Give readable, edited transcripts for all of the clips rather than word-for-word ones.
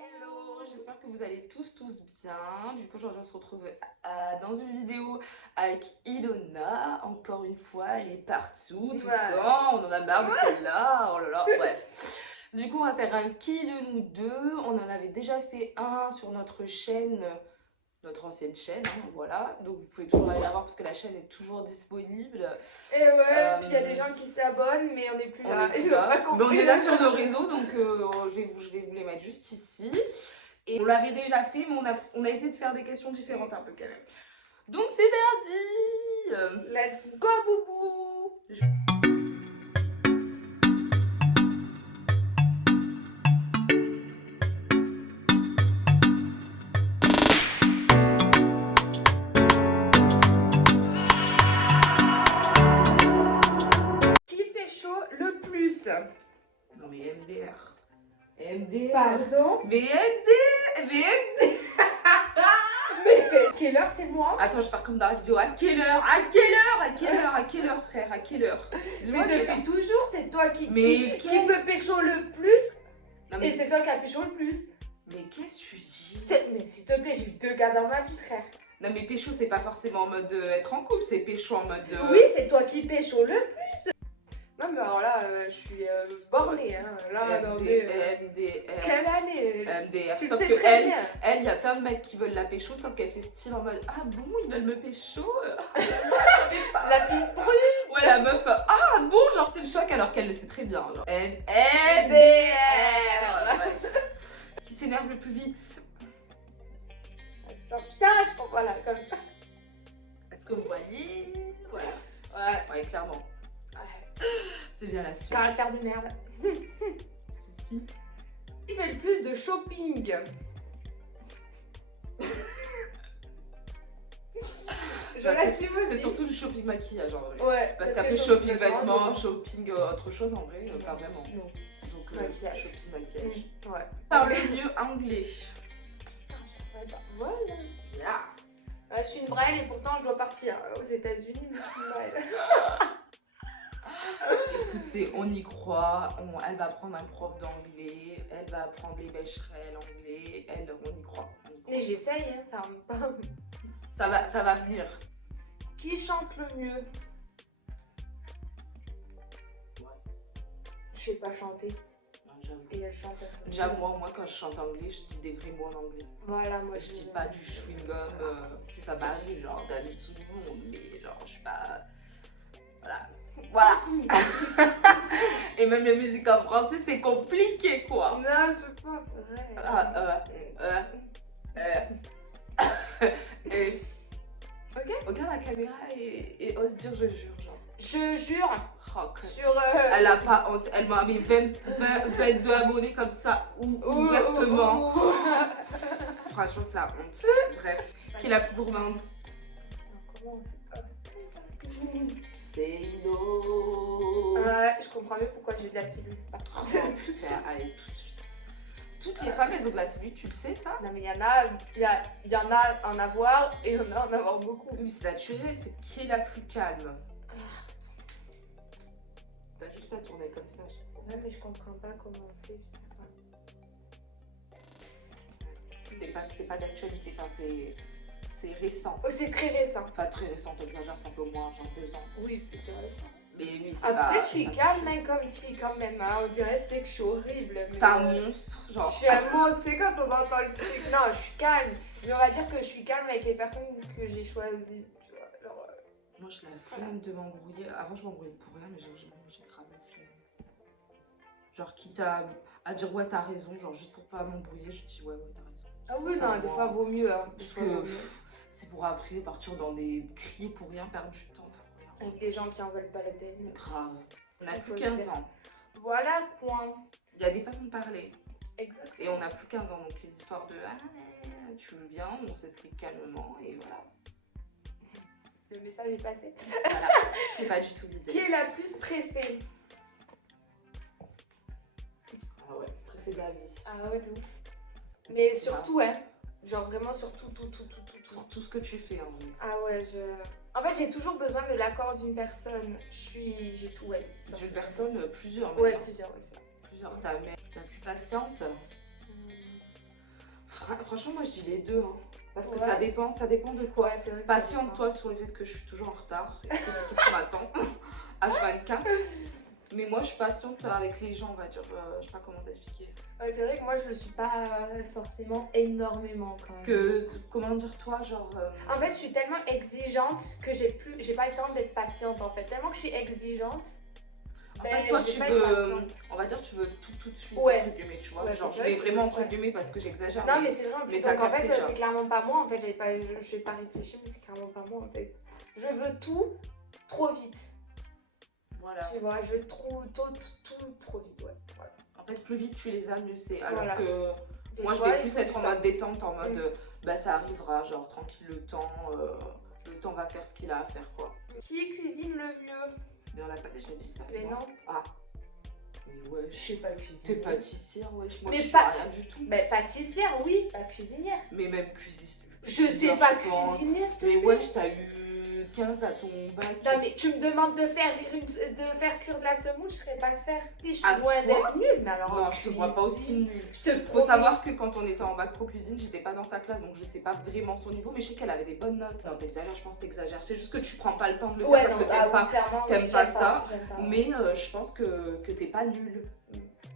Hello, j'espère que vous allez tous bien. Du coup, aujourd'hui, on se retrouve dans une vidéo avec Ilona. Encore une fois, elle est partout, tout le temps. On en a marre de celle-là. Oh là là, bref. Du coup, on va faire un qui de nous deux. On en avait déjà fait un sur notre chaîne, notre ancienne chaîne, hein, voilà. Donc, vous pouvez toujours aller la voir parce que la chaîne est toujours disponible. Et ouais, puis il y a des gens qui s'abonnent, mais on n'est plus là. Mais on est là sur nos réseaux, donc je vais vous les mettre juste ici. Et on l'avait déjà fait, mais on a essayé de faire des questions différentes un peu quand même. Donc c'est parti. Let's go, boubou. Qui pécho le plus? Non mais MDR. MDR. Pardon? Mais MDR. Mais c'est... Quelle heure c'est moi? Attends, je vais faire comme dans la vidéo. À quelle heure? À quelle heure? À quelle heure? À quelle heure, frère? À quelle heure? Mais depuis toujours, c'est toi qui peut pécho le plus. Non, mais... Et c'est toi qui as pécho le plus. Mais qu'est-ce que tu dis? Mais s'il te plaît, j'ai eu 2 gars dans ma vie, frère. Non mais pécho, c'est pas forcément en mode être en couple, c'est pécho en mode... Oui, c'est toi qui pécho le plus. Non mais alors là, je suis bornée, hein. Là, MDR. Quelle année? MDR. Tu le Sauf sais que très bien. elle, il y a plein de mecs qui veulent la pécho, sauf qu'elle fait style en mode ah bon, ils veulent me pécho. La fille brûle. Ouais, la meuf, ah bon, genre c'est le choc alors qu'elle le sait très bien. Genre. MDR. Qui s'énerve le plus vite? Attends, putain, je comprends, voilà, comme ça. Est-ce que vous voyez? Voilà. Ouais, clairement. C'est bien la suite. Caractère de merde. Si. Qui fait le plus de shopping? Je l'assume aussi. C'est surtout le shopping maquillage en vrai. Ouais. Parce qu'après shopping vêtements, shopping autre chose en vrai, pas vraiment. Non. Donc Maquillage. shopping maquillage. Ouais. Parle mieux anglais. Voilà. Yeah. Je suis une braille et pourtant je dois partir aux États-Unis, mais je suis une braille. Écoutez, on y croit. Elle va prendre un prof d'anglais. Elle va apprendre les bêcherelles anglais. On y croit. Mais j'essaye, hein, ça rentre pas. Ça va venir. Qui chante le mieux? Je sais pas chanter. J'avoue. Et elle chante. Déjà, moi, quand je chante anglais, je dis des vrais mots en anglais. Voilà, moi je dis pas du chewing-gum. Si ça m'arrive, genre d'aller sous le monde, mais genre, je suis pas. Voilà. Et même la musique en français, c'est compliqué, quoi. Non, c'est pas vrai. Ok. Regarde la caméra et ose dire je jure, genre. Je jure. Oh, sur. Elle a pas honte. Elle m'a mis 22 abonnés comme ça, ouvertement. Franchement, c'est la honte. Bref. Qui est la plus gourmande? Comment C'est l'eau. je comprends mieux pourquoi j'ai de la cellule. Oh putain, allez, tout de suite. Toutes les femmes, elles ont de la cellule, tu le sais ça? Non, mais il y en a en avoir et il y en a en avoir beaucoup. Oui, c'est naturel, c'est qui est la plus calme? T'as juste à tourner comme ça. Ouais, mais je comprends pas comment on fait. C'est pas d'actualité, enfin c'est récent. Oh, c'est très récent. Enfin très récent, t'exagères, ça fait au moins genre 2 ans. Oui, c'est récent. Mais oui, c'est Après, pas, je suis calme hein, comme fille quand même. Hein. On dirait que je suis horrible. T'es un monstre, genre. Je suis un monstre, c'est quand on entend le truc. Non, je suis calme. Mais on va dire que je suis calme avec les personnes que j'ai choisies. Tu vois, genre, moi, j'ai la flemme de m'embrouiller. Avant, je m'embrouillais pour rien, mais genre, j'ai grave la flemme. Genre, quitte à dire ouais, t'as raison, genre juste pour pas m'embrouiller, je dis ouais, t'as raison. Ah oui, non, des fois, vaut mieux. Hein. Parce que c'est pour après partir dans des crier pour rien, perdre du temps pour rien. Avec des gens qui en veulent pas la peine. Grave. On a plus 15 ans. Voilà, point. Il y a des façons de parler. Exactement. Et on n'a plus 15 ans, donc les histoires de ah, tu veux bien, on s'explique calmement et voilà. Le message est passé. Voilà, c'est pas du tout l'idée. Qui est la plus stressée? Ah ouais, stressée de la vie. Ah ouais, de ouf. Mais surtout, hein. Genre vraiment sur tout. Sur tout ce que tu fais, hein. Ah ouais, en fait, j'ai toujours besoin de l'accord d'une personne. J'ai tout, ouais. D'une personne, plusieurs. Ouais, même, hein. plusieurs, ouais, ça. Plusieurs. Ta mère la plus patiente. Franchement, moi je dis les deux, hein. Parce que Ouais. ça dépend de quoi. Ouais, c'est vrai que Patiente-toi sur le fait que je suis toujours en retard et que tu m'attends H24. Mais moi je suis patiente avec les gens, on va dire. Je sais pas comment t'expliquer. Ouais, c'est vrai que moi je le suis pas forcément énormément quand même. Comment dire toi, genre. En fait, je suis tellement exigeante que j'ai pas le temps d'être patiente en fait. Tellement que je suis exigeante. En Ben, fait, toi, j'ai tu pas être veux, patiente. on va dire, tu veux tout de suite, Ouais. entre guillemets, tu vois. Ouais, genre, c'est je vrai mets que- vraiment entre ouais. guillemets parce que j'exagère. Non, mais c'est vrai en plus. mais t'as Donc en capté, fait, genre. c'est clairement pas moi. En fait, je vais pas réfléchir, mais c'est clairement pas moi en fait. Je veux tout trop vite. Voilà. Tu vois, je veux tout trop vite, ouais. Voilà. En fait, plus vite tu les as, mieux c'est. Alors Voilà. que Des moi, je fois, vais il plus faut être en du temps. mode détente, en mode, Mm. bah ça arrivera, genre tranquille, le temps va faire ce qu'il a à faire, quoi. Qui cuisine le mieux? Mais on l'a pas déjà dit ça. Mais moi. non. Ah. Mais ouais, Je sais pas cuisiner. t'es pâtissière, wesh. Moi, Mais je suis pas- rien du tout. Mais pâtissière, oui, pas cuisinière. Mais même Je sais pas je pense. cuisiner, s'il te Mais plaît. wesh, t'as eu 15 à ton bac. Non mais tu me demandes de faire cuire de la semoule, je serais pas le faire. Si je suis À ce loin point d'être nulle, mais alors. Non, en je te vois pas aussi cuisine, nulle. Je te Faut promets. savoir que quand on était en bac pro cuisine, j'étais pas dans sa classe, donc je sais pas vraiment son niveau, mais je sais qu'elle avait des bonnes notes. Non, t'exagères, je pense que t'exagères. C'est juste que tu prends pas le temps de le faire Ouais, parce non, que t'aimes ah oui, pas. clairement, t'aimes oui, pas j'aime ça, j'aime pas. Mais je pense que t'es pas nulle.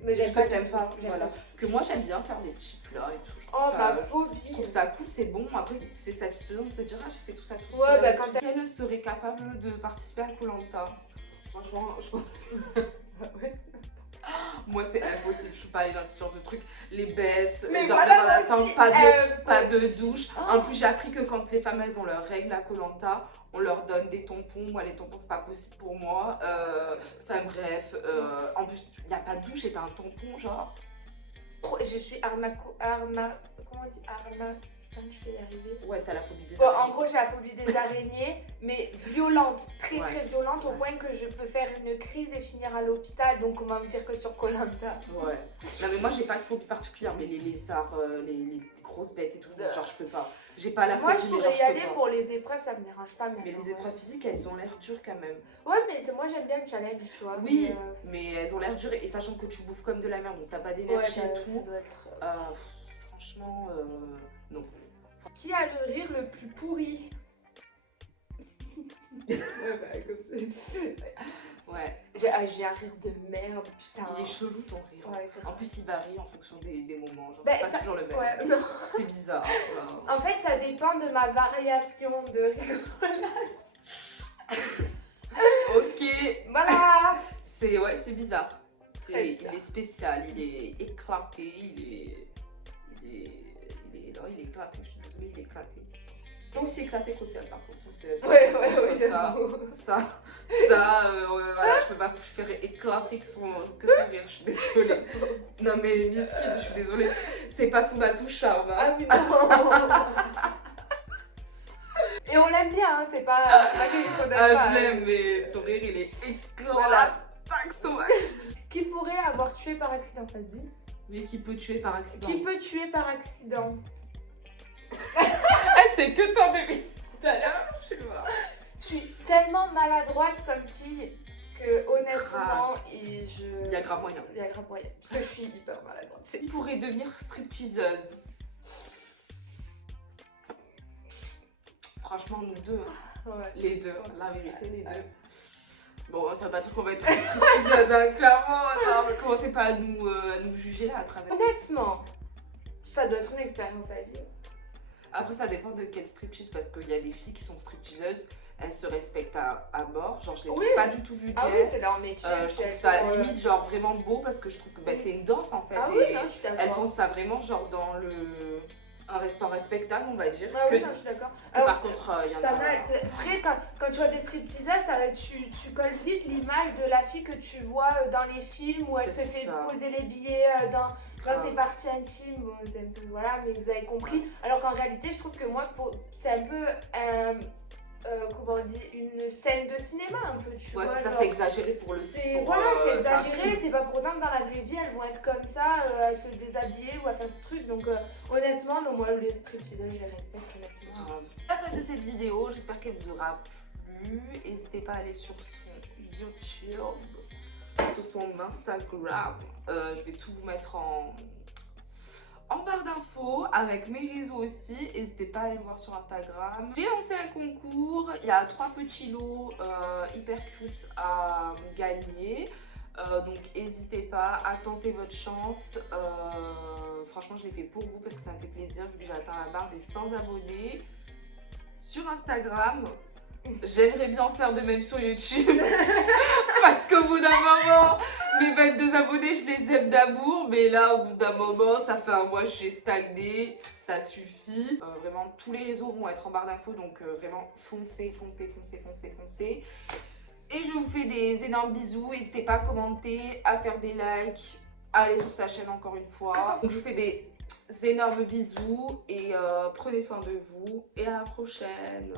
Mais c'est juste j'aime que t'aimes du pas. tout, j'aime Voilà. pas. Que moi j'aime bien faire des petits plats et tout. Je trouve Oh, ça, ma je phobie. trouve ça cool, c'est bon. Après, c'est satisfaisant de te dire, ah, j'ai fait tout ça tout Ouais, seul. bah, quand t'as- Elle serait capable de participer à Koh Lanta. Franchement, je pense. Ouais. Moi, c'est impossible. Je suis pas allée dans ce genre de trucs. Les bêtes, Mais dormir voilà, dans la moi tente, pas de douche. Oh. En plus, j'ai appris que quand les femmes elles ont leurs règles à Koh Lanta, on leur donne des tampons. Moi, les tampons, c'est pas possible pour moi. Enfin, bref. En plus, il n'y a pas de douche et t'as un tampon, genre. Je suis comment on dit je vais y arriver. Ouais, t'as la phobie des Bon, en araignées. gros, j'ai la phobie des araignées, mais violente, très Ouais. très violente, au Ouais. point que je peux faire une crise et finir à l'hôpital. Donc, on va me dire que sur Koh Lanta. Ouais. Non, mais moi, j'ai pas de phobie particulière, mais les lézards, les grosses bêtes et tout, genre, je peux pas. J'ai pas la Moi, phobie, je mais pourrais genre, y je peux aller pas. pour les épreuves, ça me dérange pas. Mais les épreuves physiques, elles ont l'air dures quand même. Ouais, mais moi, j'aime bien le challenge, tu vois. Oui, mais, mais elles ont l'air dures et sachant que tu bouffes comme de la merde, donc t'as pas ouais, d'énergie bah, et ça tout. doit être. Franchement, non. Qui a le rire le plus pourri? Ouais, bah, comme ça. Ouais. J'ai un rire de merde, putain. Il est chelou ton rire. Ouais, En plus, il varie en fonction des moments. Genre, Bah, c'est pas ça- toujours le même. ouais, non. C'est bizarre. En fait, ça dépend de ma variation de rigolade. Ok. Voilà. C'est bizarre. Très Il bizarre. est spécial, il est éclaté, non, il est éclaté, je suis désolée, il est éclaté. Pas aussi éclaté qu'Océane par contre, ça c'est... Ouais, ça, j'avoue. voilà, je peux pas faire éclater que son rire, je suis désolée. Non mais Miskine, je suis désolée, c'est pas son atout charme. Hein. Ah oui, non. Et on l'aime bien, hein, c'est pas quelque chose qu'on aime pas. Je l'aime, mais son rire il est éclaté, Voilà. sauvage. Qui pourrait avoir tué par accident, ça se dit? Mais qui peut tuer par accident. Qui peut tuer par accident? C'est que toi depuis tout à l'heure, je sais pas. Je suis tellement maladroite comme fille que honnêtement, Il y a grave moyen. il y a grave moyen. Parce que je suis hyper maladroite. C'est pourrait devenir stripteaseuse. Franchement, nous deux, hein. Ouais. Les deux, la vérité, les deux. Bon, ça veut pas dire qu'on va être stripteaseuse, hein, clairement. Alors, commencez pas à nous juger là à travers. Honnêtement, ça doit être une expérience à vivre. Après, ça dépend de quelle striptease, parce qu'il y a des filles qui sont stripteaseuses, elles se respectent à mort. Genre, je les trouve Oui. pas du tout vulgaires. Ah oui, c'est leur métier. Je trouve elles ça sont, limite genre vraiment beau parce que je trouve que bah, c'est une danse en fait. Ah et oui, non, je suis d'accord. elles font ça vraiment genre dans un restant respectable, on va dire. Ah que, oui, non, je suis d'accord. que par contre, il y en T'en a. as, après, quand tu vois des stripteaseuses, tu colles vite l'image de la fille que tu vois dans les films où elle se C'est fait ça. poser les billets dans Grave. ses parties intimes. Bon, c'est un peu, voilà, mais vous avez compris. Alors qu'en réalité, je trouve que moi, c'est un peu, comment on dit, une scène de cinéma un peu, tu Ouais, vois. c'est ça, genre, c'est exagéré pour le c'est pour, voilà, c'est c'est un exagéré, film. c'est pas pour autant que dans la vraie vie elles vont être comme ça, à se déshabiller ou à faire des trucs. Donc honnêtement, non, moi les stripteaseuses, je les respecte honnêtement. Grave. La fin de cette vidéo, j'espère qu'elle vous aura plu. N'hésitez pas à aller sur son YouTube, sur son Instagram. Je vais tout vous mettre en barre d'infos. avec mes réseaux aussi. N'hésitez pas à aller me voir sur Instagram. J'ai lancé un concours. Il y a 3 petits lots hyper cute à gagner. Donc n'hésitez pas à tenter votre chance. Franchement, je l'ai fait pour vous parce que ça me fait plaisir vu que j'ai atteint la barre des 100 abonnés sur Instagram. J'aimerais bien faire de même sur YouTube parce qu'au bout d'un moment, mes 22 abonnés, je les aime d'amour, mais là, au bout d'un moment, ça fait un mois que j'ai stagné, ça suffit. Vraiment, tous les réseaux vont être en barre d'infos, donc vraiment, foncez. Et je vous fais des énormes bisous, n'hésitez pas à commenter, à faire des likes, à aller sur sa chaîne encore une fois. Donc je vous fais des énormes bisous et prenez soin de vous et à la prochaine.